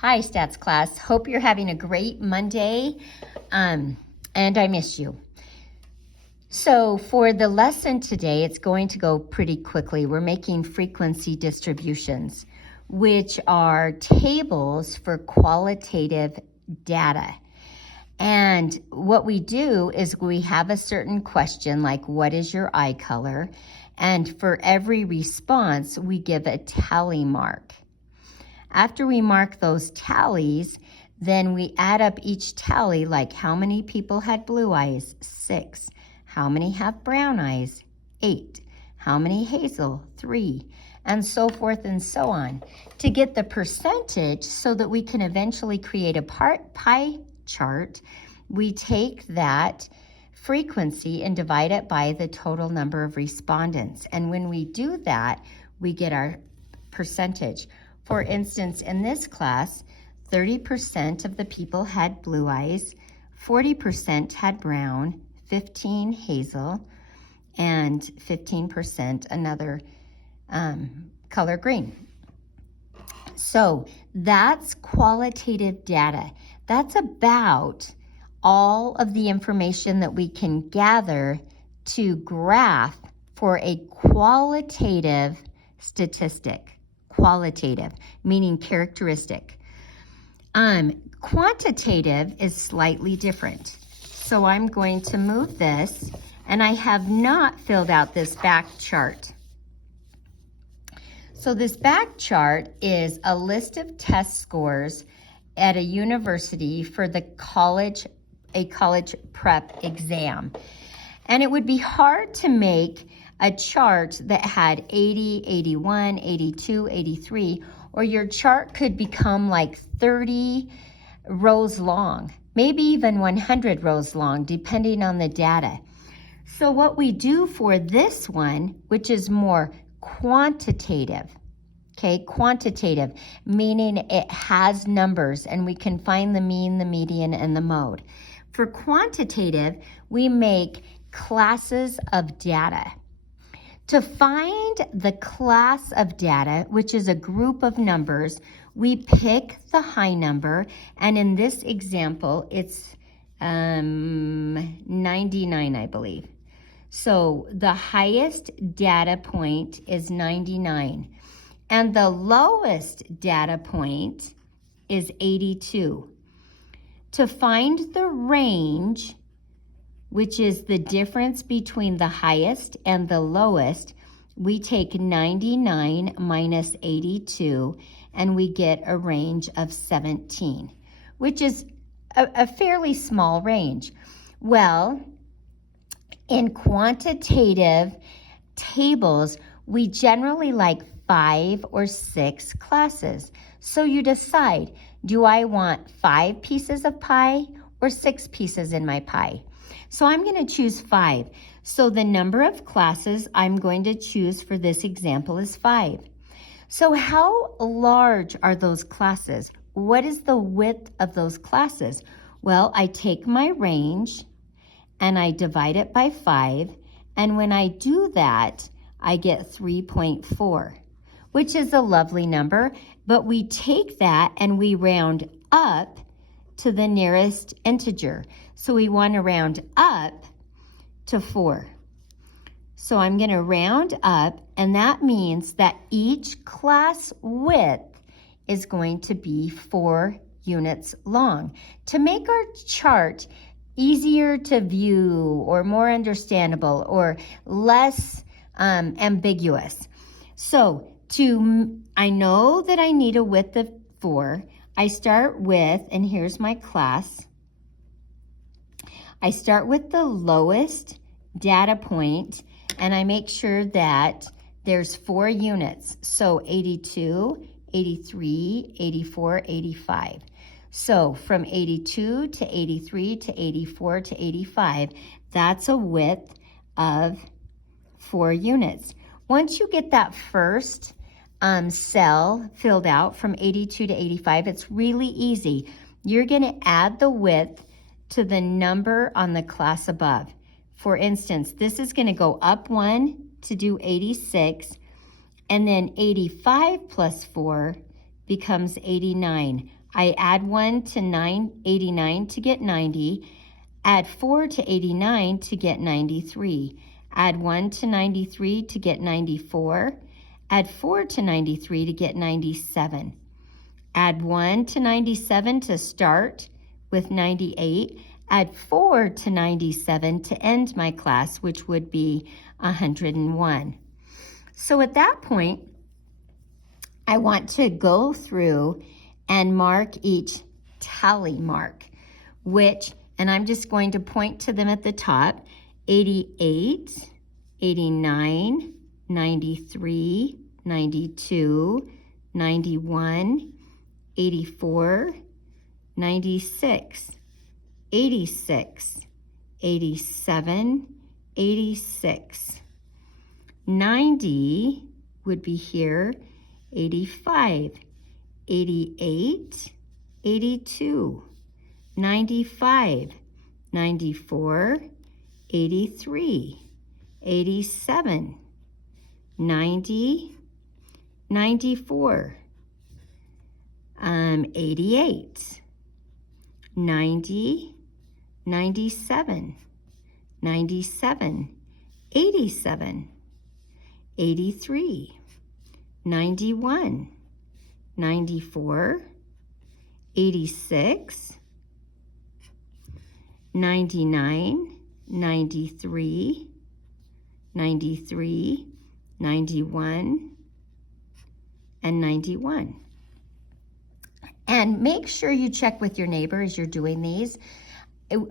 Hi, stats class. Hope you're having a great Monday, and I miss you. So for the lesson today, it's going to go pretty quickly. We're making frequency distributions, which are tables for qualitative data. And what we do is we have a certain question like, what is your eye color? And for every response, we give a tally mark. After we mark those tallies, then we add up each tally, like how many people had blue eyes? 6. How many have brown eyes? 8. How many hazel? 3. And so forth and so on, to get the percentage so that we can eventually create a pie chart. We take that frequency and divide it by the total number of respondents. And when we do that, we get our percentage. For instance, in this class, 30% of the people had blue eyes, 40% had brown, 15 hazel, and 15% another color green. So that's qualitative data. That's about all of the information that we can gather to graph for a qualitative statistic. Qualitative, meaning characteristic. Quantitative is slightly different. So I'm going to move this, and I have not filled out this back chart. So this back chart is a list of test scores at a university for a college prep exam. And it would be hard to make a chart that had 80, 81, 82, 83, or your chart could become like 30 rows long, maybe even 100 rows long, depending on the data. So what we do for this one, which is more quantitative, okay, quantitative, meaning it has numbers and we can find the mean, the median, and the mode. For quantitative, we make classes of data. To find the class of data, which is a group of numbers, we pick the high number, and in this example, it's 99, I believe. So the highest data point is 99, and the lowest data point is 82. To find the range, which is the difference between the highest and the lowest, we take 99 minus 82, and we get a range of 17, which is a fairly small range. Well, in quantitative tables, we generally like 5 or 6 classes. So you decide, do I want 5 pieces of pie or 6 pieces in my pie? So I'm going to choose 5. So the number of classes I'm going to choose for this example is 5. So how large are those classes? What is the width of those classes? Well, I take my range and I divide it by 5. And when I do that, I get 3.4, which is a lovely number. But we take that and we round up to the nearest integer. So we want to round up to 4. So I'm going to round up, and that means that each class width is going to be 4 units long. To make our chart easier to view or more understandable or less ambiguous. So I know that I need a width of 4. I start with, and here's my class, I start with the lowest data point, and I make sure that there's 4 units. So 82, 83, 84, 85. So from 82 to 83 to 84 to 85, that's a width of 4 units. Once you get that first cell filled out from 82 to 85, it's really easy. You're going to add the width to the number on the class above. For instance, this is going to go up 1 to do 86, and then 85 plus 4 becomes 89. I add 1 to 89 to get 90, add 4 to 89 to get 93, add 1 to 93 to get 94, add 4 to 93 to get 97, add 1 to 97 to start with 98, add 4 to 97 to end my class, which would be 101. So at that point, I want to go through and mark each tally mark, and I'm just going to point to them at the top: 88, 89, 93, 92, 91, 84, 96, 86, 87, 86. 90 would be here, 85, 88, 82, 95, 94, 83, 87, 90, 94, 88, 90, 97, 97, 87, 83, 91, 94, 86, 99, 93, 93, 91, and 91. And make sure you check with your neighbor as you're doing these.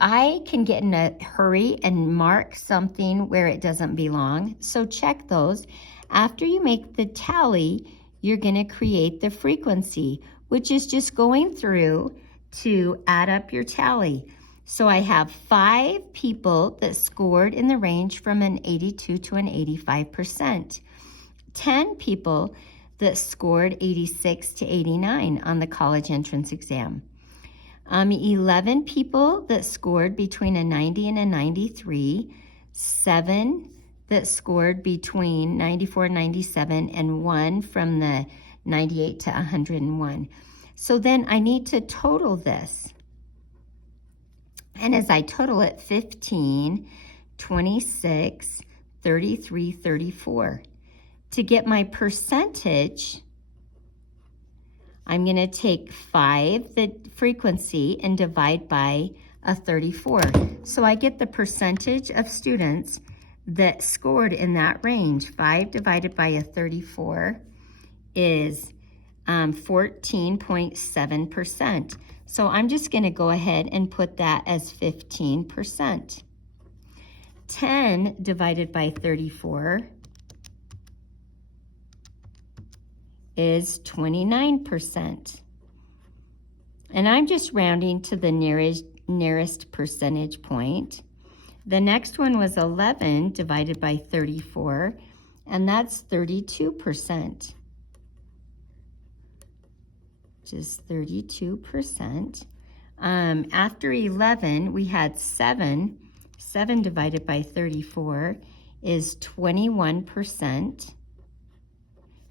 I can get in a hurry and mark something where it doesn't belong, so check those. After you make the tally, you're going to create the frequency, which is just going through to add up your tally. So I have 5 people that scored in the range from an 82 to an 85%. 10 people that scored 86 to 89 on the college entrance exam. 11 people that scored between a 90 and a 93, 7 that scored between 94 and 97, and 1 from the 98 to 101. So then I need to total this. And as I total it, 15, 26, 33, 34. To get my percentage, I'm going to take 5, the frequency, and divide by a 34. So I get the percentage of students that scored in that range. 5 divided by a 34 is 14.7%. So I'm just going to go ahead and put that as 15%. 10 divided by 34 is 29%. And I'm just rounding to the nearest percentage point. The next one was 11 divided by 34, and that's 32%. Just 32%. After 11, we had 7. 7 divided by 34 is 21%.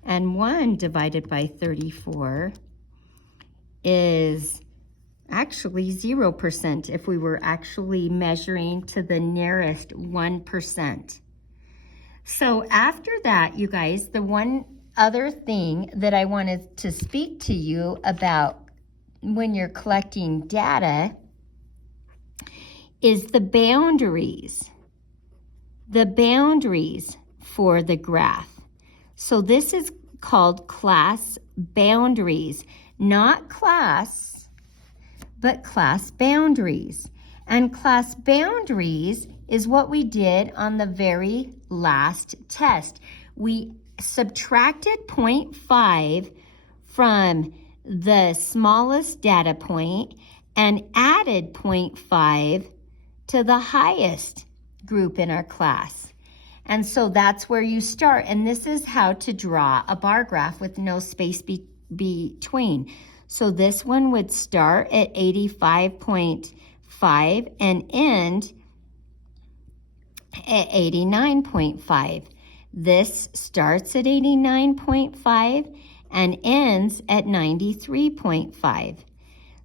And 1 divided by 34 is actually 0% if we were actually measuring to the nearest 1%. So after that, you guys, the one other thing that I wanted to speak to you about when you're collecting data is the boundaries. The boundaries for the graph. So this is called class boundaries, not class, but class boundaries. And class boundaries is what we did on the very last test. We subtracted 0.5 from the smallest data point and added 0.5 to the highest group in our class. And so that's where you start. And this is how to draw a bar graph with no space between. So this one would start at 85.5 and end at 89.5. This starts at 89.5 and ends at 93.5.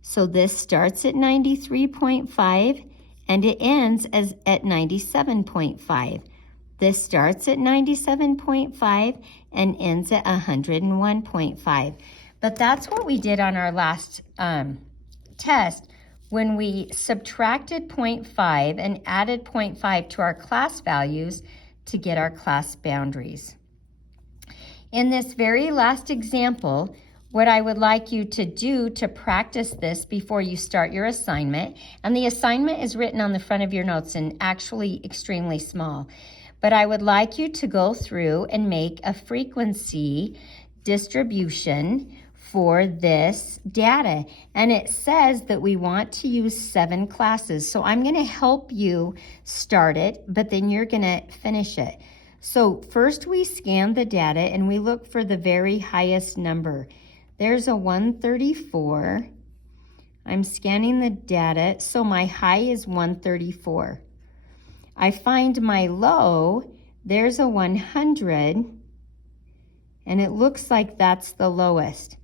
So this starts at 93.5 and it ends at 97.5. This starts at 97.5 and ends at 101.5. But that's what we did on our last test when we subtracted 0.5 and added 0.5 to our class values to get our class boundaries. In this very last example, what I would like you to do to practice this before you start your assignment, and the assignment is written on the front of your notes and actually extremely small, but I would like you to go through and make a frequency distribution for this data. And it says that we want to use 7 classes. So I'm going to help you start it, but then you're going to finish it. So first we scan the data and we look for the very highest number. There's a 134. I'm scanning the data, so my high is 134. I find my low, there's a 100, and it looks like that's the lowest.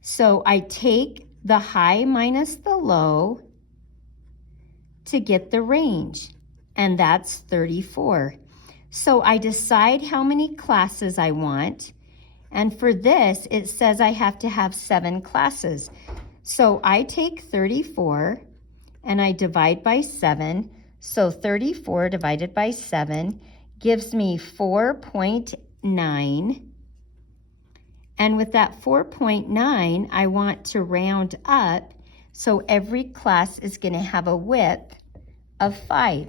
So I take the high minus the low to get the range, and that's 34. So I decide how many classes I want, and for this, it says I have to have 7 classes. So I take 34, and I divide by 7, so 34 divided by 7 gives me 4.9. And with that 4.9, I want to round up, so every class is going to have a width of 5.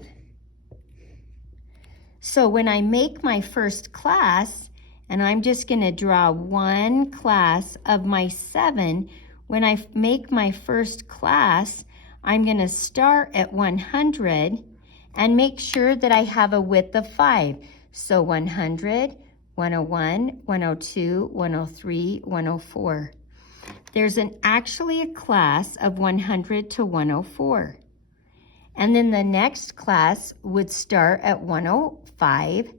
So when I make my first class, and I'm just going to draw one class of my 7, when I make my first class, I'm going to start at 100 and make sure that I have a width of 5. So 100, 101, 102, 103, 104. There's actually a class of 100 to 104. And then the next class would start at 105,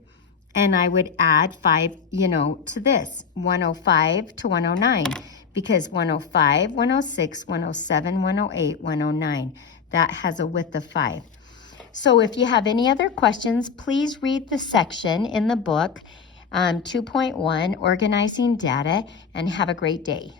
and I would add 5, to this, 105 to 109, because 105, 106, 107, 108, 109, that has a width of 5. So if you have any other questions, please read the section in the book, 2.1, Organizing Data, and have a great day.